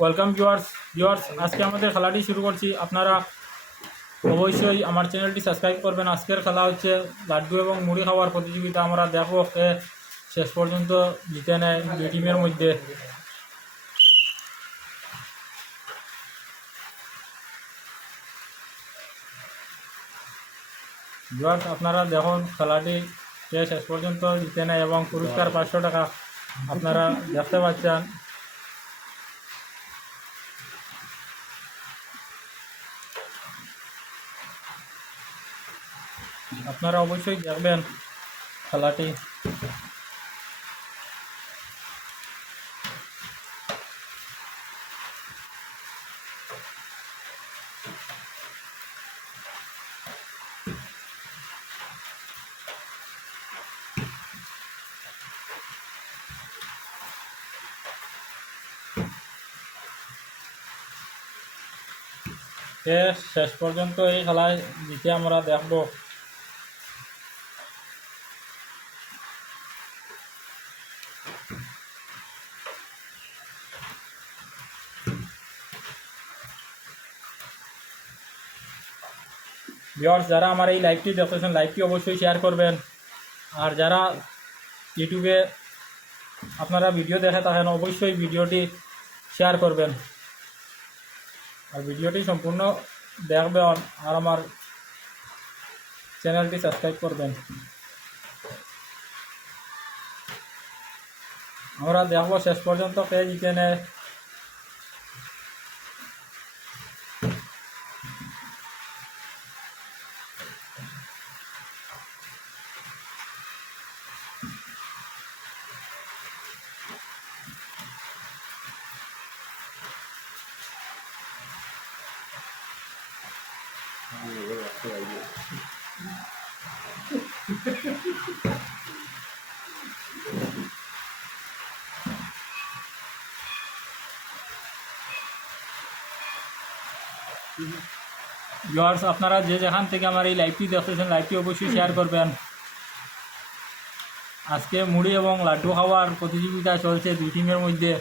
Welcome viewers viewers আজকে আমাদের খেলাটি শুরু করছি। আপনারা অবশ্যই আমার চ্যানেলটি সাবস্ক্রাইব করবেন। আজকের খেলা হচ্ছে লাড্ডু এবং মুড়ি খাওয়ার প্রতিযোগিতা। আমরা দেখব কে শেষ পর্যন্ত জিতে নেয় দুই টিমের মধ্যে। ভিউয়ার্স আপনারা দেখুন, খেলাটি কে শেষ পর্যন্ত জিতে নেয় এবং পুরস্কার পাঁচশো টাকা। আপনারা দেখতে পাচ্ছেন। আপনারা অবশ্যই দেখবেন খেলাটি। শেষ পর্যন্ত এই খেলায় জিতে আমরা দেখব। ভিওর্স যারা আমার এই লাইভটি দেখতেছেন লাইভটি অবশ্যই শেয়ার করবেন। আর যারা ইউটিউবে আপনারা ভিডিও দেখে থাকেন, অবশ্যই ভিডিওটি শেয়ার করবেন। আর ভিডিওটি সম্পূর্ণ দেখবেন আর আমার চ্যানেলটি সাবস্ক্রাইব করবেন। আমরা দেখব শেষ পর্যন্ত কে জিতে নেয় ভিউয়ার্স আপনারা যে যেখান থেকে আমার এই লাইভটি দেখতেছেন লাইভটি অবশ্যই শেয়ার করবেন। আজকে মুড়ি এবং লাড্ডু খাওয়ার প্রতিযোগিতা চলছে দুই টিমের মধ্যে।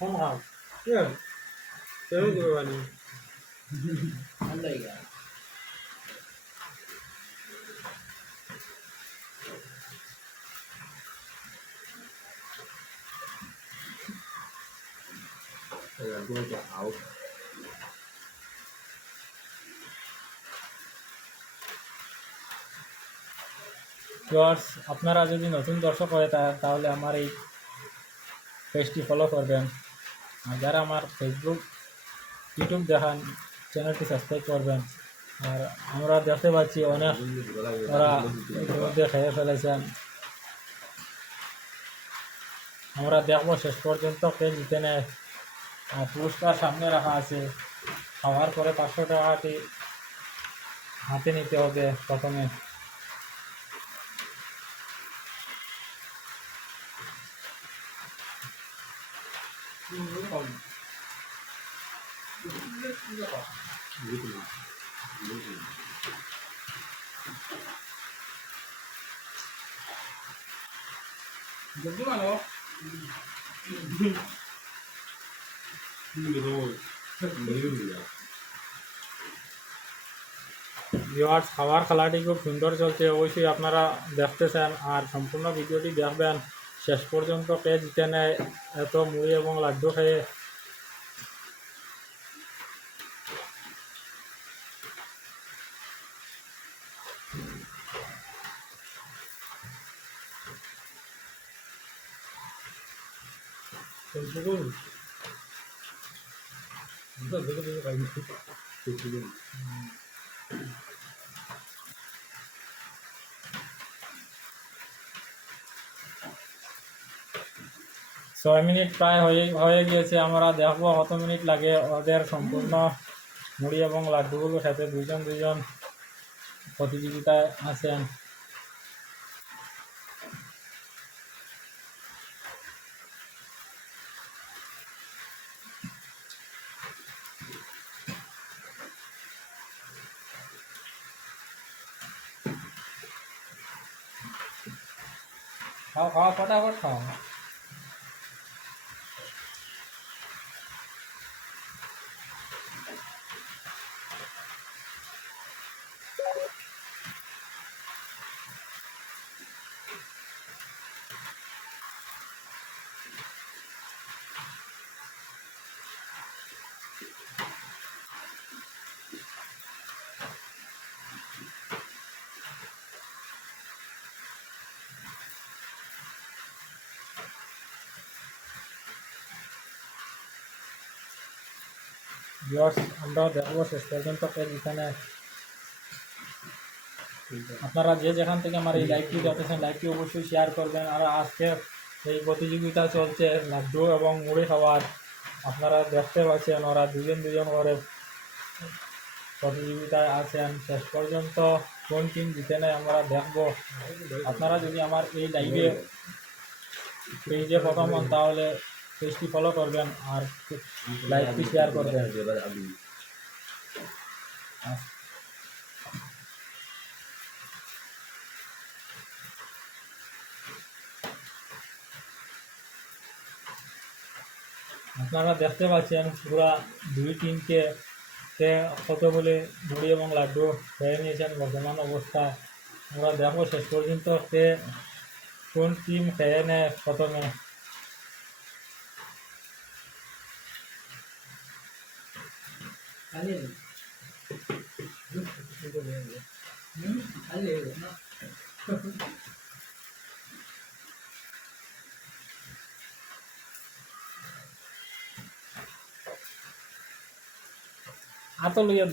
홍합. 예. 저희도 아니. 한다 이거. À Kaya ko sa out. Viewers আপনারা যদি নতুন দর্শক হয়ে তাহলে আমার এই পেজটি ফলো করবেন আর যারা আমার ফেসবুক ইউটিউব দেখান চ্যানেলটি সাবস্ক্রাইব করবেন আর আমরা দেখতে পাচ্ছি অনেক ওরা ইতিমধ্যে খেয়ে ফেলেছেন আমরা দেখব শেষ পর্যন্ত কে জিতে নেয় পুরস্কার সামনে রাখা আছে। খাওয়ার পরে পাঁচশো টাকাটি হাতে নিতে হবে প্রথমে। জলদি মানো ভিওয়ার্স খাবার খেলাটি খুব সুন্দর চলছে অবশ্যই আপনারা দেখতেছেন আর সম্পূর্ণ ভিডিওটি দেখবেন শেষ পর্যন্ত কে জিতে নেয় এত মুড়ি এবং লাড্ডু খেয়ে ছয় মিনিট প্রায় হয়ে হয়ে গিয়েছে। আমরা দেখব কত মিনিট লাগে ওদের সম্পূর্ণ মুড়ি এবং লাড্ডুগুলো খেতে দুজন দুজন প্রতিযোগিতায় আছেন। 好好าก็ไ ভিউয়ার্স আমরাও দেখব শেষ পর্যন্ত কে এখানে আপনারা যে যেখান থেকে আমার এই লাইভটি দেখতেছেন লাইভটি অবশ্যই শেয়ার করবেন। আর আজকে এই প্রতিযোগিতা চলছে লাড্ডু এবং মুড়ি খাওয়ার। আপনারা দেখতে পাচ্ছেন ওরা দুজন দুজন করে প্রতিযোগিতায় আছেন। শেষ পর্যন্ত কোন টিম জিতে নেয় আমরা দেখব। আপনারা যদি আমার এই লাইভে পেজে প্রথম তাহলে পেজটি ফলো করবেন আর লাইভটি শেয়ার করবেন। আপনারা দেখতে পাচ্ছেন পুরা দুই টিমকে সে বলে মুড়ি এবং লাড্ডু খেয়ে নিয়েছেন বর্তমান অবস্থায় আমরা দেখো শেষ পর্যন্ত কে কোন টিম খেয়ে নেয় প্রথমে। খালি হুম খালি না হাত লইয়া